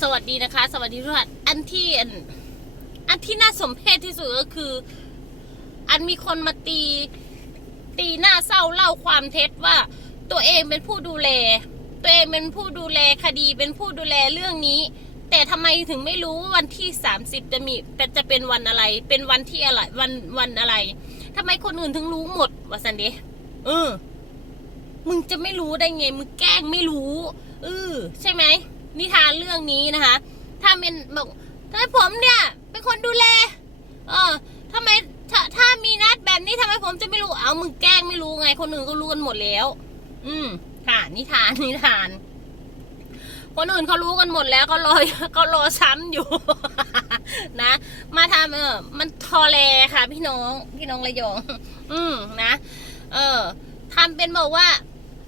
สวัสดีนะคะ สวัสดีทุกท่านอันที่อันอันที่น่าสมเพชที่สุดก็คือ อันมีคนมาตี ตีหน้าเศร้าเล่าความเท็จว่า ตัวเองเป็นผู้ดูแล ตัวเองเป็นผู้ดูแลคดีเป็นผู้ดูแลเรื่องนี้ แต่ทำไมถึงไม่รู้ว่าวันที่สามสิบจะมีเป็นจะเป็นวันอะไร เป็นวันที่อะไรวันวันอะไรทำไมคนอื่นถึงรู้หมดวะสันเดเออมึงจะไม่รู้ได้ไงมึงแกล้งไม่รู้เออใช่ไหม นิทานเรื่องนี้นะคะ ถ้าเป็นบอกถ้าผมเนี่ยเป็นคนดูแล เออทำไมถ้าถ้ามีนัดแบบนี้ทำไมผมจะไม่รู้เอามึงแกล้งไม่รู้ไง คนอื่นก็รู้กันหมดแล้ว อืมค่ะนิทานนิทาน คนอื่นเขารู้กันหมดแล้วก็รอก็รอซ้ำอยู่ นะ มาทำเออ มันทอแลค่ะ พี่น้อง พี่น้องระยอง อืมนะ เออทำเป็นบอกว่า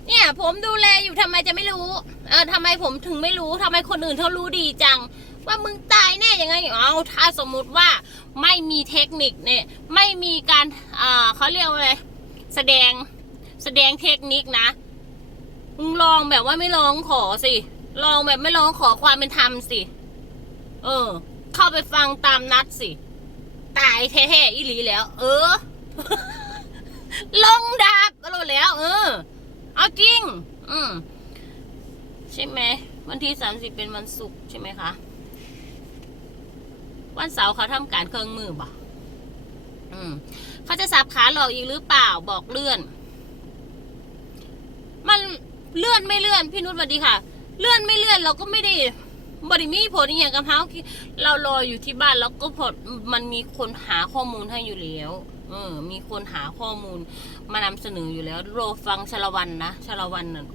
เนี่ย ผมดูแลอยู่ทำไมจะไม่รู้ เออทำไมผมถึงไม่รู้ทำไมคนอื่นเขารู้ดีจัง ว่ามึงตายแน่ยังไงเอาถ้าสมมุติว่าไม่มีเทคนิคเนี่ย ไม่มีการอ่าเขาเรียกว่าอะไรแสดงแสดงเทคนิคนะมึงลองแบบว่าไม่ลองขอสิลองแบบไม่ลองขอความเป็นธรรมสิ เออ เข้าไปฟังตามนัดสิ ตายแท้ๆอีหลีแล้ว เออ ลงดาบก็รู้แล้ว เออ เอาจริง อืมใช่ไหม วันที่สามสิบเป็นวันศุกร์ใช่ไหมคะ วันเสาร์เขาทำการเครื่องมือบ่อืมเขาจะสับขาหลอกอีกหรือเปล่าบอกเลื่อน มันเลื่อนไม่เลื่อนพี่นุชสวัสดีค่ะ เลื่อนไม่เลื่อนเราก็ไม่ได้ บริมีผลอย่างกับเขาเรารออยู่ที่บ้านแล้วก็ผลมันมีคนหาข้อมูลให้อยู่แล้ว เออ มีคนหาข้อมูล มานำเสนออยู่แล้วโรฟังชลวันนะชลวันน่ะ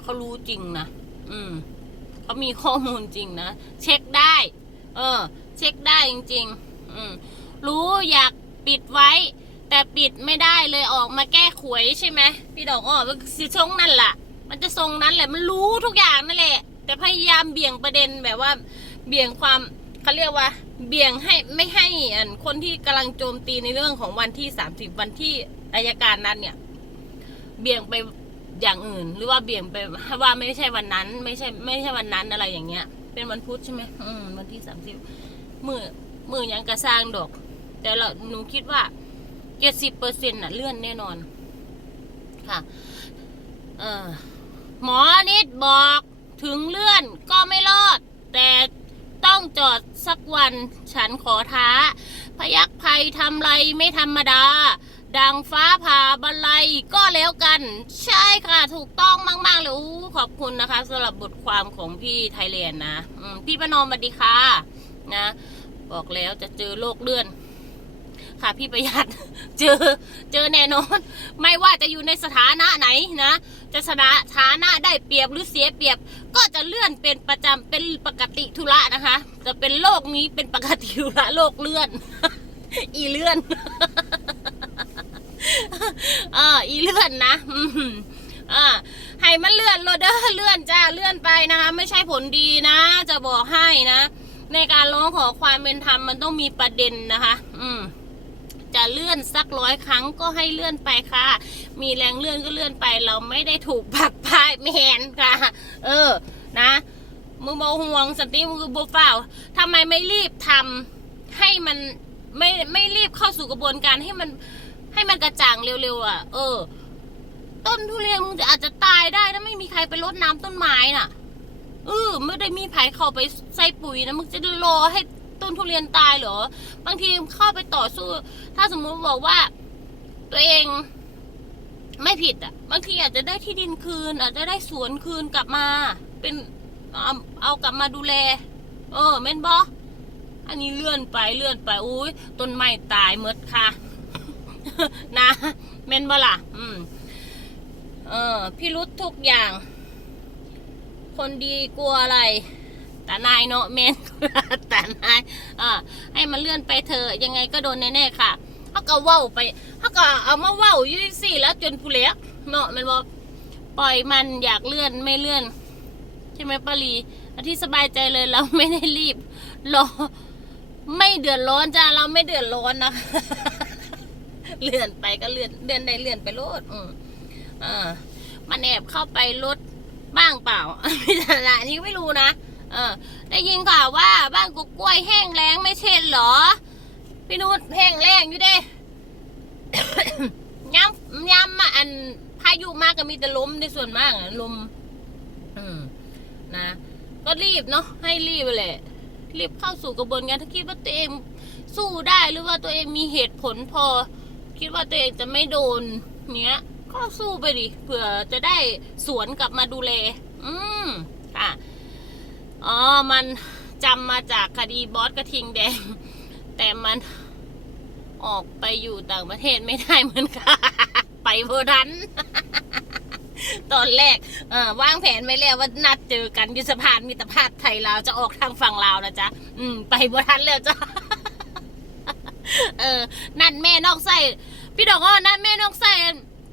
เขารู้จริงนะอืมเขามีข้อมูลจริงนะเช็คได้ เออ เช็คได้จริง ๆ อืมรู้อยากปิดไว้ แต่ปิดไม่ได้เลยออกมาแก้ขวยใช่ไหมพี่ดอกอ้อมันสิทรงนั่นแหละมันจะทรงนั้นแหละ มันรู้ทุกอย่างนั่นแหละ แต่พยายามเบี่ยงประเด็นแบบว่า เบี่ยงความเขาเรียกว่า เบี่ยงให้ไม่ให้อันคนที่กำลังโจมตีในเรื่องของวันที่สามสิบวันที่อายการนั้นเนี่ย เบี่ยงไปอย่างอื่น หรือว่าเบี่ยงไปว่าไม่ใช่วันนั้น ไม่ใช่ไม่ใช่วันนั้นอะไรอย่างเงี้ย เป็นวันพุธใช่ไหมอืมวันที่สามสิบมือมือยังกระสร้างดอก แต่เราหนูคิดว่าเจ็ดสิบเปอร์เซ็นต์น่ะเลื่อนแน่นอน ค่ะ เออหมอนิดบอก ถึงเลื่อนก็ไม่รอด แต่ต้องจอดสักวันฉันขอท้า พยักภัยทำไรไม่ธรรมดา ดังฟ้าผ่าบันไลก็แล้วกัน ใช่ค่ะ ถูกต้องมาก ๆ เลยอู้ขอบคุณนะคะสำหรับบทความของพี่ไทยแลนด์นะพี่ประนอมสวัสดีค่ะนะ บอกแล้วจะเจอโรคเลื่อน ค่ะพี่ประหยัด เจอเจอแน่นอน ไม่ว่าจะอยู่ในสถานะไหนนะ จะสถานะได้เปรียบหรือเสียเปรียบ ก็จะเลื่อนเป็นประจำเป็นปกติธุระนะคะ จะเป็นโรคนี้เป็นปกติธุระโรคเลื่อน อีเลื่อนอ่าอีเลื่อนนะอ่าให้มันเลื่อนโลดเดอร์เลื่อนจ้าเลื่อนไปนะคะ ไม่ใช่ผลดีนะ จะบอกให้นะ ในการร้องขอความเป็นธรรมมันต้องมีประเด็นนะคะ อืม จะเลื่อนสักร้อยครั้งก็ให้เลื่อนไปค่ะ มีแรงเลื่อนก็เลื่อนไป เราไม่ได้ถูกปักป้ายแมนค่ะ เออ นะมึงโมห่วงสันติมือโบฟ้าทำไมไม่รีบทำให้มันไม่ไม่รีบเข้าสู่กระบวนการให้มันให้มันกระจ่างเร็วๆอะ เออ ต้นทุเรียนมึงจะอาจจะตายได้ถ้าไม่มีใครไปรดน้ำต้นไม้น่ะ เออไม่ได้มีไผเข้าไปใส่ปุ๋ยนะมึงจะรอให้ ต้นทุเรียนตายเหรอ บางทีเข้าไปต่อสู้ ถ้าสมมุติบอกว่า ตัวเองไม่ผิดอะ บางทีอาจจะได้ที่ดินคืน อาจจะได้สวนคืนกลับมา เป็นเอาเอากลับมาดูแล เออแม่นบออันนี้เลื่อนไปเลื่อนไปอุ้ยต้นไม้ตายหมดค่ะ นะแม่นบ่ล่ะ อืม เออพี่รุดทุกอย่าง คนดีกลัวอะไร ตานายเนาะเมนตานายอ่าให้มันเลื่อนไปเถอะยังไงก็โดนแน่ๆค่ะเขาก็เว้าไปเขาก็เอามาเว้าอยู่สี่แล้วจนผู้เล็กเนาะแมันบอกปล่อยมันอยากเลื่อนไม่เลื่อน ใช่ไหมปารีอันที่สบายใจเลยเราไม่ได้รีบรอไม่เดือดร้อนจ้าเราไม่เดือดร้อนนะเลื่อนไปก็เลื่อนเลื่อนได้เลื่อนไปโลดอืมอ่ามันแอบเข้าไปรถบ้างเปล่าพิจารณาอันนี้ไม่รู้นะ เออ ได้ยินข่าวว่าบ้านกกล้วยแห้งแล้งไม่ใช่เหรอ พี่นุชแห้งแล้งอยู่เด้ย้ำย้ำมาอันพายุมากก็มีแต่ลมในส่วนมากอะลม อืม นะ ก็รีบเนาะให้รีบไปแหละรีบเข้าสู่กระบวนการถ้าคิดว่าตัวเองสู้ได้หรือว่าตัวเองมีเหตุผลพอ คิดว่าตัวเองจะไม่โดน เนี้ย ก็สู้ไปดิเผื่อจะได้สวนกลับมาดูแล อืมค่ะ อ๋อ มันจำมาจากคดีบอสกระทิงแดง แต่มันออกไปอยู่ต่างประเทศไม่ได้เหมือนกันไปโบทันตอนแรกเออวางแผนไว้แล้วว่านัดเจอกันยุสะพานมิตรภาพไทยลาวจะออกทางฝั่งลาวนะจ๊ะ อืม ไปบ่ทันแล้วจ้ะเออ นัดแม่นอกไส้พี่ดอกอ้อนัดแม่นอกไส้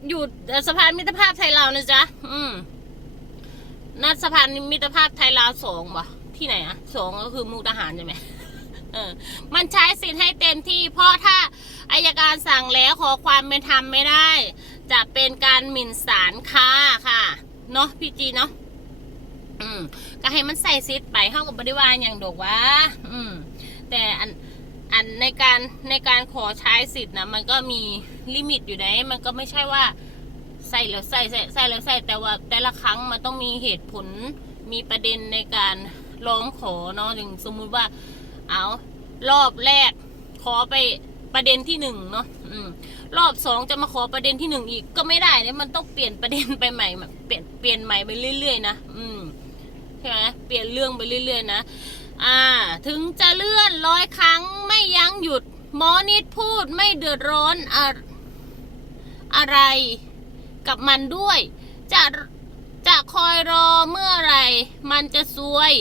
อยู่สะพานมิตรภาพไทยลาวนะจ๊ะ อืม นัดสะพานมิตรภาพไทยลาวสองวะที่ไหนอะสองก็คือมุกดาหารใช่ไหมเออ มันใช้สิทธิ์ให้เต็มที่ เพราะถ้าอายการสั่งแล้วขอความเป็นธรรมไม่ได้ จะเป็นการหมิ่นศาลค่ะค่ะเนาะพี่จีเนาะอืม ก็ให้มันใส่ซิดไปเข้ากับบริวารอย่างดกว่าอืม แต่อันอันในการในการขอใช้สิทธิ์นะมันก็มีลิมิตอยู่ไหนมันก็ไม่ใช่ว่า ใส่แล้วใส่ใส่ใส่แล้วใส่แต่ว่าแต่ละครั้งมันต้องมีเหตุผลมีประเด็นในการร้องขอเนาะอย่างสมมุติว่า เอารอบแรกขอไปประเด็นที่หนึ่งเนาะอืมรอบสองจะมาขอประเด็นที่หนึ่งอีกก็ไม่ได้เนี่ยมันต้องเปลี่ยนประเด็นไปใหม่เปลี่ยนเปลี่ยนใหม่ไปเรื่อยๆนะอืมใช่ไหมเปลี่ยนเรื่องไปเรื่อยๆนะอ่า ถึงจะเลื่อนร้อยครั้งไม่ยั้งหยุดหมอนิดพูดไม่เดือดร้อนอะอะไร กับมันด้วย จะจะคอยรอเมื่อไหรมันจะซวย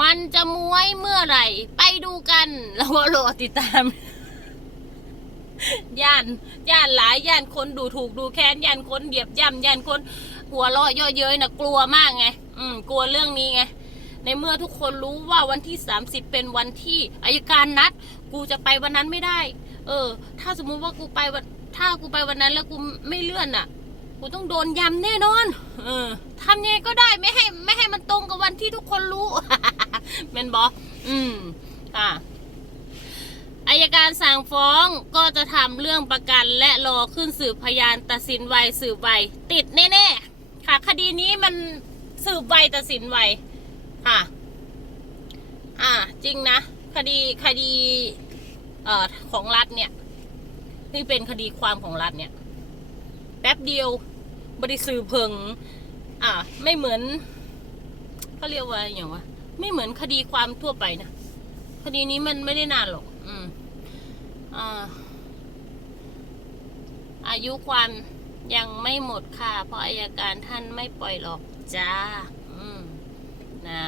มันจะมวยเมื่อไหร่ ไปดูกัน แล้วก็รอติดตามย่านย่านหลายย่านคนดูถูกดูแค้นย่านคนเหยียบย่ำย่านคนหัวเราะเยอเย้ยนะกลัวมากไง อืม กลัวเรื่องนี้ไง ในเมื่อทุกคนรู้ว่าวันที่ 30 เป็นวันที่อายการนัด กูจะไปวันนั้นไม่ได้ เออ ถ้าสมมุติว่ากูไปวัน ถ้ากูไปวันนั้นแล้วกูไม่เลื่อนอะ กูต้องโดนยำแน่นอน เออทำยังไงก็ได้ไม่ให้ไม่ให้มันตรงกับวันที่ทุกคนรู้แมนบออืมอะอายการสั่งฟ้องก็จะทำเรื่องประกันและรอขึ้นสืบพยานตัดสินไวสืบไวติดแน่ๆค่ะ คดีนี้มันสืบไวตัดสินไวค่ะ อ่า จริงนะ คดีคดี เอ่อของรัฐเนี่ย ที่เป็นคดีความของรัฐเนี่ย แป๊บเดียวบริสือเพิง อ่า ไม่เหมือนเขาเรียกว่าอย่างวะไม่เหมือนคดีความทั่วไปนะคดีนี้มันไม่ได้นานหรอก อืมอ่าอายุความยังไม่หมดค่ะ เพราะอายการท่านไม่ปล่อยหรอกจ้า อืม นะ